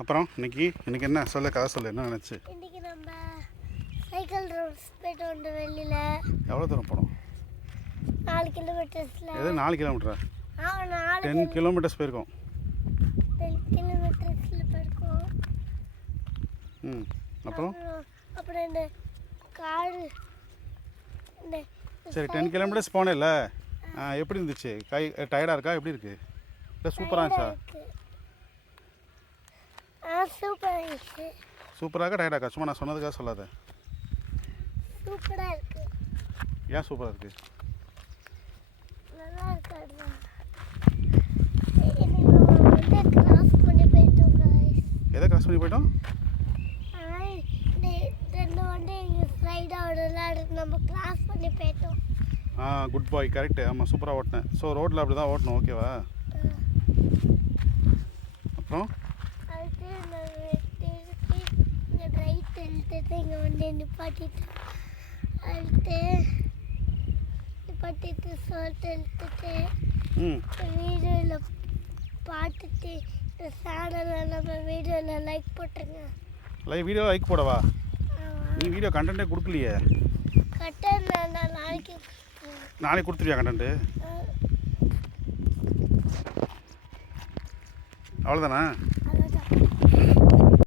அப்புறம் இன்னைக்கு என்ன சொல்ல, கதை சொல்லு, என்ன நினச்சி? இன்னைக்கு நம்ம சைக்கிள் ரோட்ஸ் போயிட்டு வந்து வெளியில். எவ்வளோ தூரம் போனோம்? 4 கிலோமீட்டர்ஸில். எது 4 கிலோமீட்டரா? 10 கிலோமீட்டர்ஸ் போயிருக்கோம். 10 கிலோமீட்டர்ஸில் போயிருக்கோம். அப்புறம் அப்புறம் இந்த காடு இந்த சரி 10 கிலோமீட்டர்ஸ் போனேல்ல, எப்படி இருந்துச்சு? கை டயர்டாக இருக்கா? எப்படி இருக்கு? இல்லை சூப்பராக இருந்துச்சா? சூப்பராக இருக்கு. சூப்பராக டயர்டாக இருக்கா? சும்மா நான் சொன்னதுக்காக சொல்லாத. சூப்பராக இருக்கு. ஏன் சூப்பராக இருக்கு? நல்லா இருக்காது. கிராஸ் பண்ணி போயிட்டோம். எதை கிராஸ் பண்ணி போயிட்டோம்? ரெண்டு வண்டி இங்கே ஸ்லைடாக விடல, நம்ம கிராஸ் பண்ணி போயிட்டோம். குட் பாய், கரெக்டு. ஆமாம், சூப்பராக ஓட்டினேன். ஸோ ரோட்டில் அப்படி தான் ஓட்டணும், ஓகேவா? அப்புறம் அதுக்கு இங்கே ரைட் எழுத்துட்டு இங்கே வந்து நிப்பாட்டிட்டோம். நிப்பாட்டிட்டு சொல்லிட்டு எழுத்துட்டு வீடியோவில் பார்த்துட்டு இந்த சேனலில் நம்ம வீடியோவில் லைக் போட்டுருங்க. வீடியோ லைக் போடவா? நீ வீடியோ கண்டென்ட்டே கொடுக்கலையே. கட்டன் நான் நாளைக்கு கொடுத்துருவியா கண்டென்ட்டு? அவ்வளோதானா?